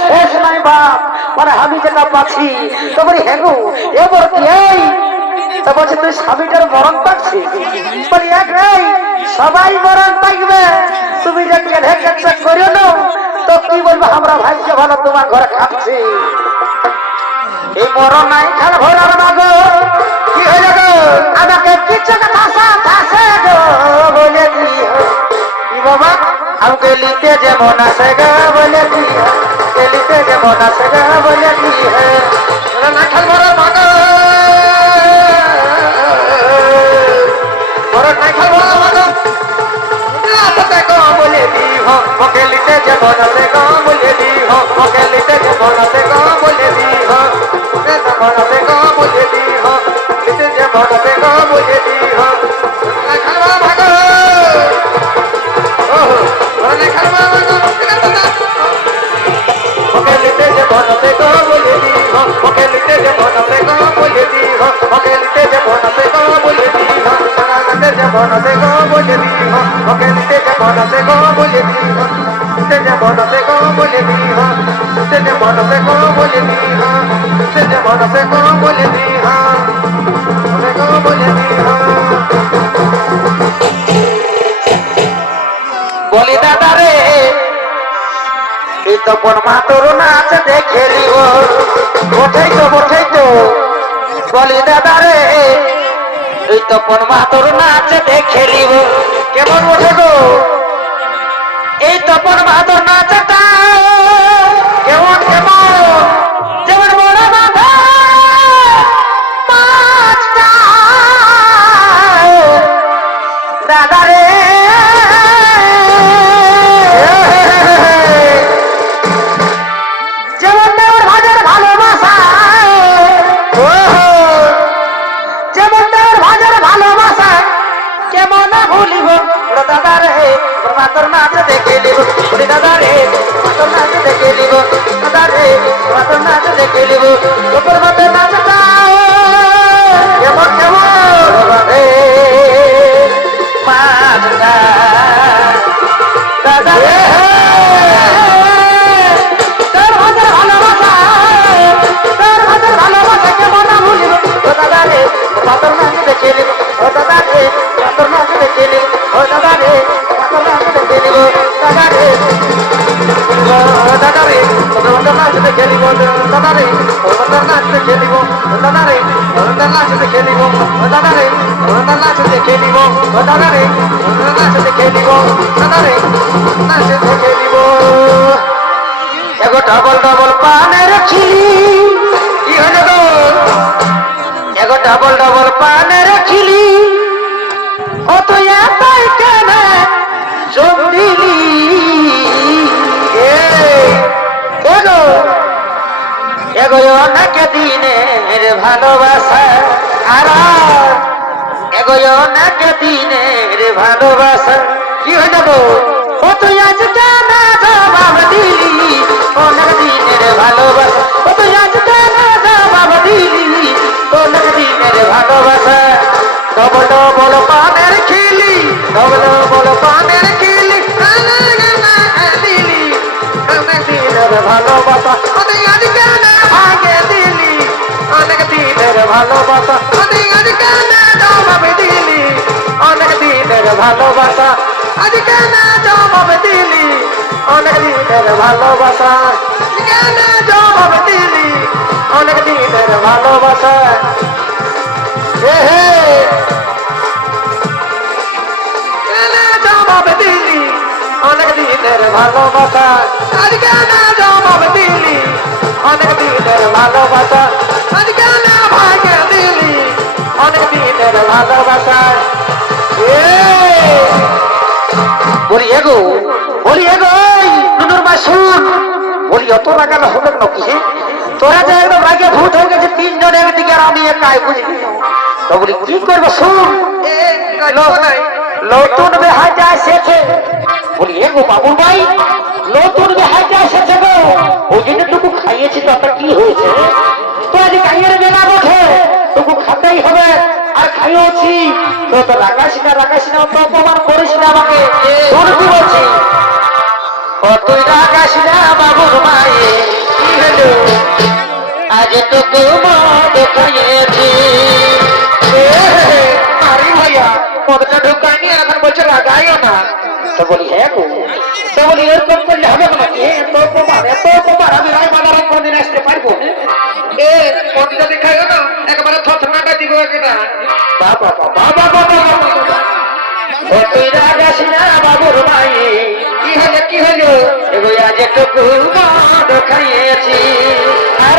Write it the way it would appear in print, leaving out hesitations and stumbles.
শেষ নাই বাপ মানে আমি যেটা পাচ্ছি তো বলি হ্যাঁ গো এবার কি এই তো বলছে তুই স্বামীটার মরণ পাচ্ছি বলি এক এই সবাই মরণ পাইবে তুমি যে কেঁদে কেঁদে করিও না তো কি বলবো আমরা ভাইকে ভালো তোমার ঘরে খাচ্ছি এই মরণ নাই খেল ভরার মাগো কি হয়ে গো আমাকে কিছু কথা আছে গো বলে দিও কি বাবা আমাকে লিতে যেমন আছে গো বলে দিও লিতে যেমন আছে গো বলে দিও না খেল ভরার মাগো মরণ নাই খেল ভরার মাগো রাতে গো বলে দিও ওকে লিতে যেমন আছে গো বলে দিও ওকে লিতে যেমন আছে গো বলে দিও মনতে গো বলে দিও লিতে যেমন আছে গো বলে দিও না খেল ভরার মাগো মরণ খেল ভরার মাগো ওকে লিতে যেমন আছে গো বলে দিও ওকে লিতে যেমন আছে গো বলে দিও ওকে লিতে যেমন আছে গো বলে দিও লিতে যেমন আছে গো বলে দিও ওকে লিতে যেমন আছে গো বলে দিও লিতে যেমন আছে গো বলে দিও লিতে যেমন আছে গো বলে দিও লিতে যেমন আছে গো বলে দিও আছে গো বলে দিও বলি দাদা রে এই তো পরমা তোর নাচ দেখে নিব ওঠাই তো বলি দাদা রে এই তো পরমা তোর নাচ দেখে নিব কেমন ওঠে গো এই তো পরমা তোর নাচটা কেমন কেমন যেমন বড় বাঁধা মাছটা দাদা রে যেমন দেওয়ার ভাজের ভালোবাসা যেমন দেওয়ার ভাজের ভালোবাসা কেমন ভুলিব দাদা রে তোর নাচ দেখে নিব দাদা রে তোর নাচ দেখে নিব দাদা রে তোর নাচ দেখে নিব তোর মাথায় নাচটা কেমন কেমন রে মাছটা দাদা রে তোর ভাজের ভালোবাসা কেমন ভুলিব দাদা রে তোর নাচ দেখে নিব দাদা রে তোর নাচ দেখে নিব দাদা রে তোর নাচ দেখে নিব দাদা রে দাদা রে তোর নাচ দেখে নিব দাদা রে তোর নাচ দেখে নিব দাদা রে তোর নাচ দেখে নিব দাদা রে তোর নাচ দেখে নিব দাদা রে তোর নাচ দেখে নিব দাদা রে নাচ দেখে নিব এগো ডবল ডবল পানের খিলি কি হলো গো এগো ডবল ডবল পানের খিলি ও তো এতই কেন জন্দিলি এগো এগো অনেক দিনের ভালোবাসা আর এগো অনেক দিনের ভালোবাসা কি হলো গো ও তুই আজ কেন জবাব দিলি অনেক দিনের ভালোবাসা ও তুই আজ কেন জবাব দিলি অনেক দিনের ভালোবাসা ডবল ডবল পানের খিলি ডবল ডবল পানের খিলি দিলি অনেক দিনের ভালোবাসা ও তুই আজ কেন ভাঙে দিলি অনেক দিনের ভালোবাসা ও তুই আজ কেন জবাব দিলি অনেক দিনের ভালোবাসা আজ কেন জবাব দিলি অনেক দিনের ভালোবাসা কেন জবাব দিলি অনেক দিনের ভালোবাসা হে কেন জবাব দিলি অনেক দিনের ভালোবাসা আজ কেন জবাব দিলি অনেক দিনের ভালোবাসা আজ কেন ভাঙে দিলি অনেক দিনের ভালোবাসা বলি এগো নুনুর মা শুন বলি অত লাগাল হবে নাকি তোরা যে একদম রাগে ভূত হয়ে গেছে তিনজন একদিকে আর আমি একাই বুঝলি তো বলি কি করবো শুন নতুন বেহাজা এসেছে বলি এগো বাবুল ভাই নতুন বেহাজা এসেছে গো ওই জন্যটুকু খাইয়েছি তো কি হয়েছে তো আজ কাইয়ের বেলা ওঠে টুকু খাতেই হবে আর খাইয়েছি তো তো রাগাস না তো অপমান করিস না আমাকে শোন কি বলছি ও তুই রাগাস না বাবুর মায়ে কি হলো আজ তো মদ খাইয়েছি আরে ভাইয়া মদটা ঢুকায়নি আর এখন বলছে লাগাইও না তো বলি হ্যাঁ গো তো বলি এরকম করলে হবে না এত প্রমাণ আমি রায় বাজারে কোনদিন আসতে পারবো এ মদটা দেখাইও না একেবারে থতনাটা দিব একটা বাবা বাবা বাবা বাবা ও তুই রাগাস না বাবুর ভাই কি হলো এগো আজ একটু মদ খাইয়েছি আর